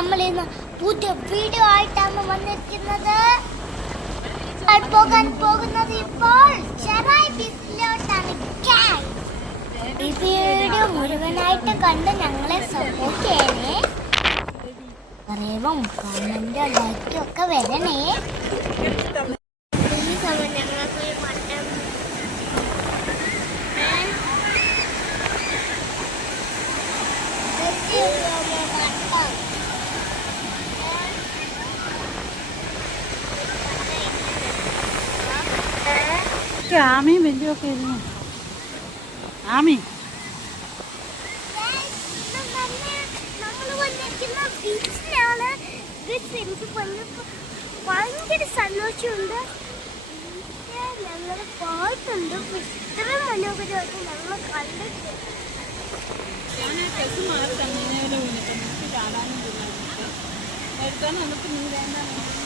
നമ്മൾ ഇന്ന് പുതിയ വീഡിയോ ആയിട്ടാണ് വന്നിരിക്കുന്നത്. പോകാൻ പോകുന്നത് ഇപ്പോൾ. ഈ വീഡിയോ മുഴുവനായിട്ട് കണ്ട് ഞങ്ങളെ സപ്പോർട്ട് ചെയ്യണേ. പറയുമ്പം കമന്റ് ലൈക്കും ഒക്കെ വരണേ ഈ സമയം ഞങ്ങൾക്ക് ഒരു മട്ടം ആമയും വലിയൊക്കെ ഇരുന്നു ആമി. ഭയങ്കര സന്തോഷമുണ്ട്. ഞങ്ങൾ പോയിട്ടുണ്ട്. ഇത്ര മനോഹരമായിട്ട് ഞങ്ങൾ നീ ആമി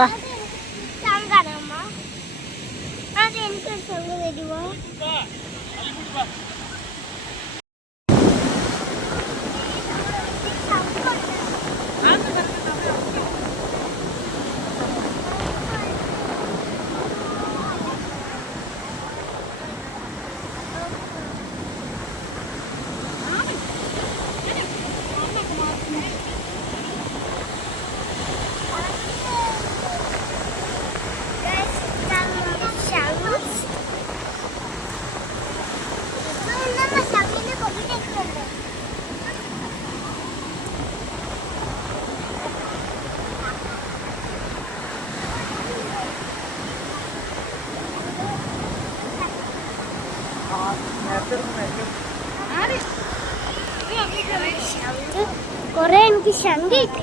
বাহ കൊറേ എനിക്ക് ശംഖ് കിട്ടി.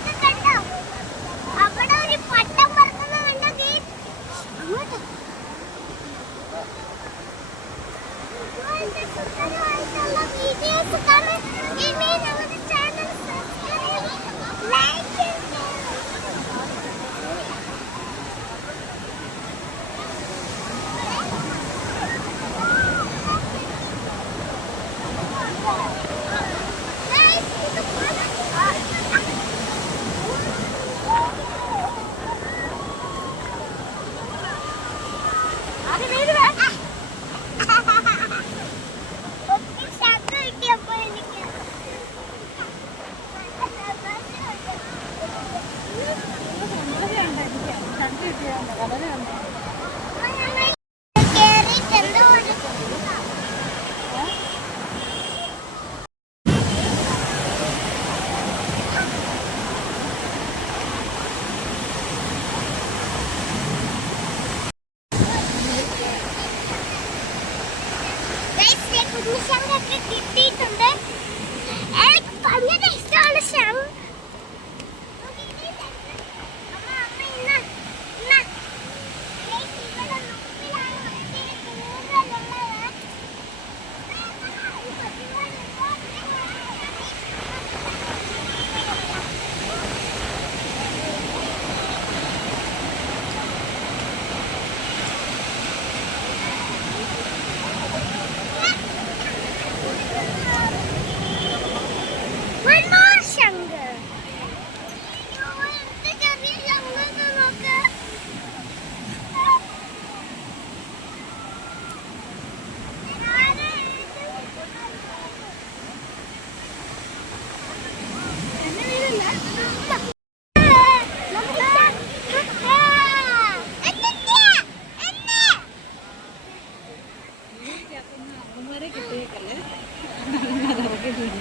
വളരെ ഉണ്ട് വളരെ ഉണ്ട് കിട്ടിയിട്ടുണ്ട്. ഒക്കെ കൂടി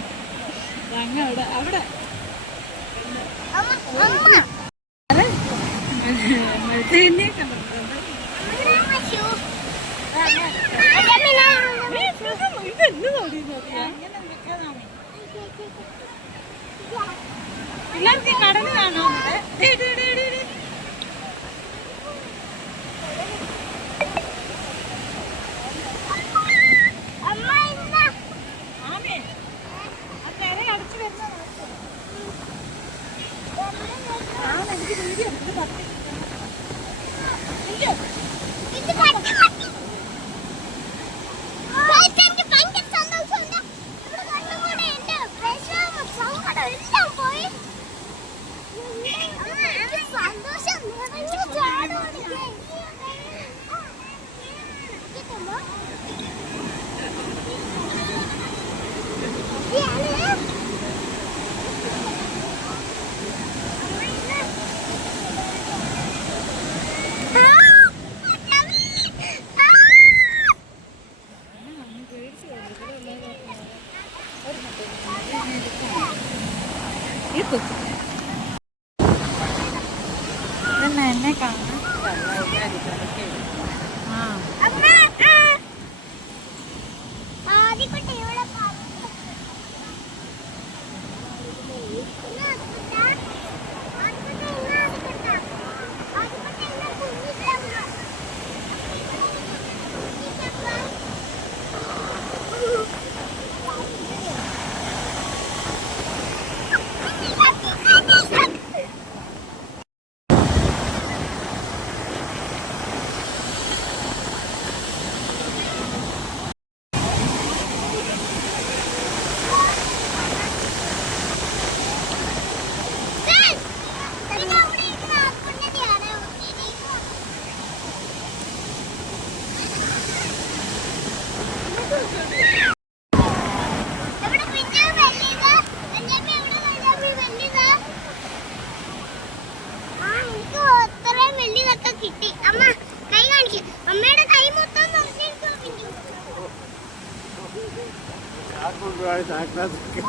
ഞങ്ങൾ അവിടെ അവിടെ ഇതെന്ന് ആ എനിക്ക് വീഡിയോ പത്ത് bırakmadık.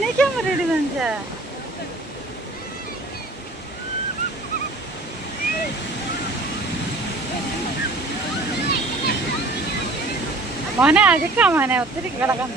ne kemerleri bence? മോനെ അഴുക്കാ മോനെ ഒത്തിരി കിടക്കണ്ട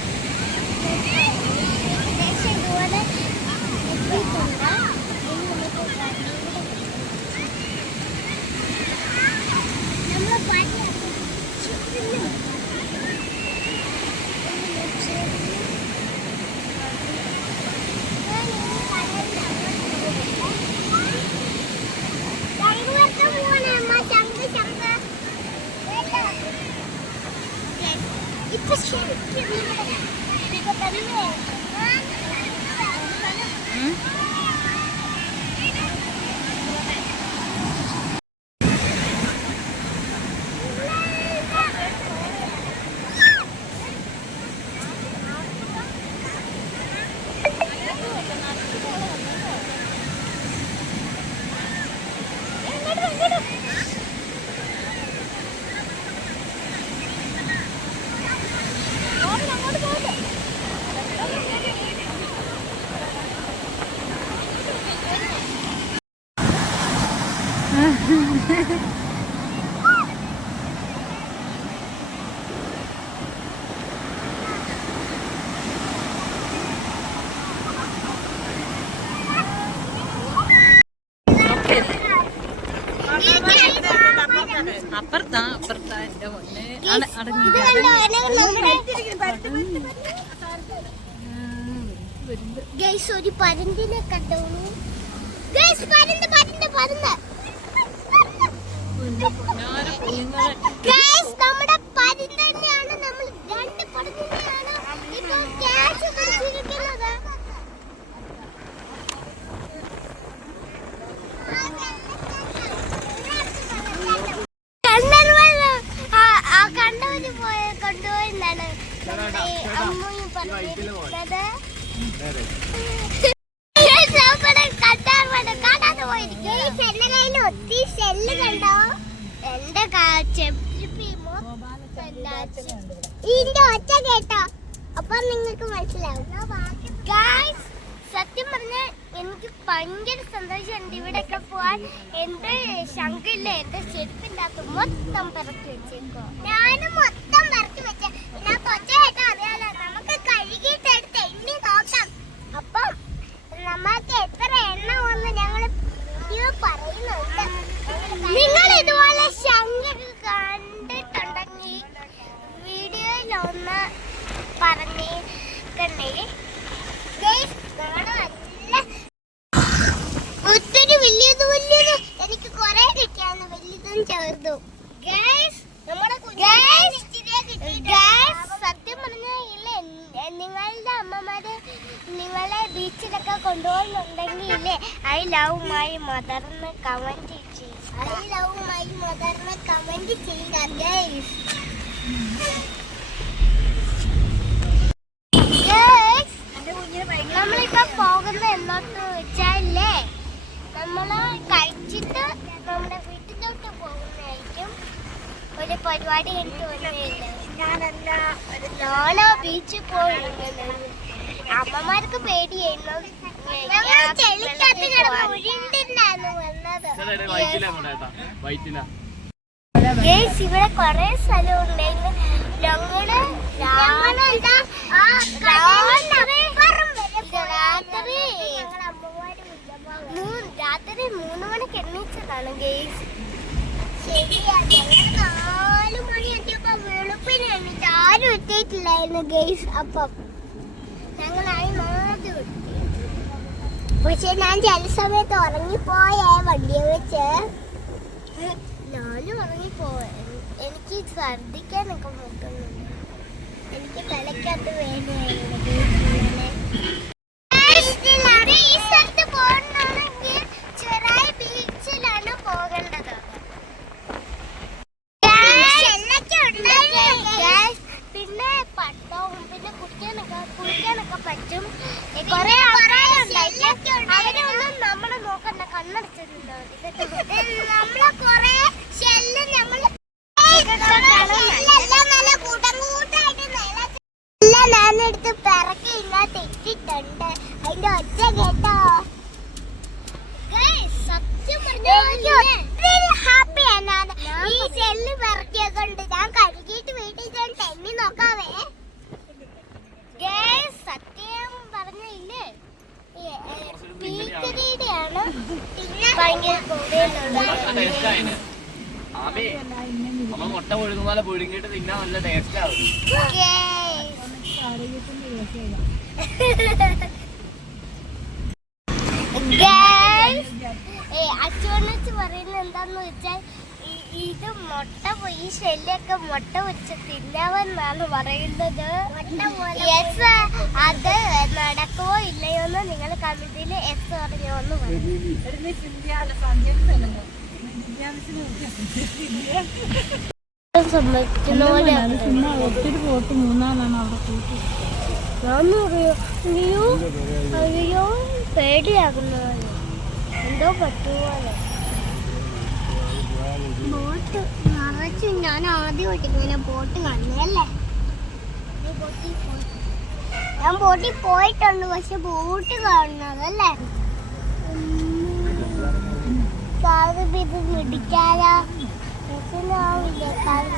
അപ്പുറത്താ അപ്പുറത്താ എന്റെ പൊന്നെ ഗൈസ് ഒരു പരുന്തിനെ കണ്ടോളൂ ഗൈസ് പരുന്ത് പരുന്ത് പരുന്ത് ഗൈസ് നമ്മുടെ പരുന്ത് തന്നെയാണ് നമ്മൾ രണ്ട് പരുന്തിനെയാണ് ഒത്തിരി ഷെല്ല് കണ്ടോ എന്റെ. ഇതിന്റെ ഒച്ച കേട്ടോ. അപ്പൊ നിങ്ങൾക്ക് മനസ്സിലാവും. സത്യം പറഞ്ഞ എനിക്ക് ഭയങ്കര സന്തോഷമുണ്ട് ഇവിടെയൊക്കെ പോവാൻ. എന്റെ ശങ്കില്ല എന്റെ ചെരുപ്പിന്റെ അകത്ത് മൊത്തം പിറക്കി വെച്ചേക്കോ ഞാനും മൊത്തം പിറക്കി ബീച്ചിലൊക്കെ കൊണ്ടുപോകുന്നുണ്ടെങ്കിൽ ഐ ലവ് മൈ മദറിന് കമന്റ് ചെയ്യുക ഐ ലവ് മൈ മദറിന് കമന്റ് ചെയ്യുക ഗൈസ് നമ്മളിപ്പോ പോകുന്ന എന്നോട്ട് വെച്ചാലേ നമ്മൾ കഴിച്ചിട്ട് നമ്മുടെ വീട്ടിലോട്ട് പോകുന്നതായിരിക്കും. ഒരു പരിപാടി കഴിഞ്ഞിട്ട് വരുന്നില്ല ഞാനല്ല ലോലോ ബീച്ചിൽ പോയിരുന്നത്. അമ്മമാർക്ക് പേടിയായിരുന്നു. ഇവിടെ കൊറേ സ്ഥലം ഉണ്ടായിരുന്നു ഞങ്ങൾ രാത്രി മൂന്ന് രാത്രി മൂന്ന് മണിക്ക് എണ്ണീച്ചതാണ് ഗേസ് ശരിയാ ഞങ്ങൾ നാല് മണി എത്തിയപ്പോ വെളുപ്പിന് എണ്ണീച്ച് ആരും എത്തിയിട്ടില്ലായിരുന്നു ഗേസ് അപ്പം പക്ഷെ ഞാൻ ചില സമയത്ത് ഉറങ്ങിപ്പോയേ വണ്ടിയെ വെച്ച്. ഞാനും ഉറങ്ങിപ്പോയ. എനിക്ക് ഛർദിക്കാനൊക്കെ നോക്കുന്നുണ്ട് എനിക്ക് പോകേണ്ടത്. പിന്നെ പട്ടവും പിന്നെ കുടിക്കാനൊക്കെ കുളിക്കാനൊക്കെ പറ്റും. കുറേ ആൾ കണ്ണടച്ചിട്ടുണ്ടോ. നമ്മളെ കൊറേ ഷെല്ല് നമ്മൾ ഞാനെടുത്ത് പിറക്കി ഇങ്ങോട്ട് ഇട്ടിട്ടുണ്ട് അതിന്റെ ഒച്ച കേട്ടോ. സത്യം എനിക്ക് ഒത്തിരി ഹാപ്പിയാണ് ഈ ഷെല്ല് പിറക്കിയത് കൊണ്ട് ഞാൻ കഴുകിയിട്ട് വീട്ടിൽ ഞാൻ തെന്നി നോക്കാവേ. സത്യം പറഞ്ഞില്ലേ പീക്കരി നമ്മൾ മുട്ട പൊഴുന്ന പോലെ പുഴുങ്ങിട്ട് തിന്നാൻ നല്ല ടേസ്റ്റ് ആവും അച്ഛനെച്ച് പറയുന്നത് എന്താന്ന് വെച്ചാൽ ഇത് മുട്ട പോയി. ഈ ഷെല്ലൊക്കെ മുട്ട പൊരിച്ച് തിന്നാവെന്നാണ് പറയുന്നത്. യെസ് അത് നടക്കുമോ ഇല്ലയോ എന്ന് നിങ്ങൾ കമ്മിറ്റിയിൽ എസ് പറഞ്ഞോ എന്ന് സമ്മതിക്കുന്ന പോലെ അയ്യോ എന്തോ പറ്റുപോലെ ബോട്ട് നിറച്ച് ഞാൻ ആദ്യമായിട്ട് ഇങ്ങനെ ബോട്ട് കാണുന്നല്ലേ ഞാൻ ബോട്ടിൽ പോയിട്ടുണ്ട് പക്ഷെ ബോട്ട് കാണുന്നതല്ലേ കാറ് ഇത് മിടിക്കാരാ രസമാവില്ലേ കാറ്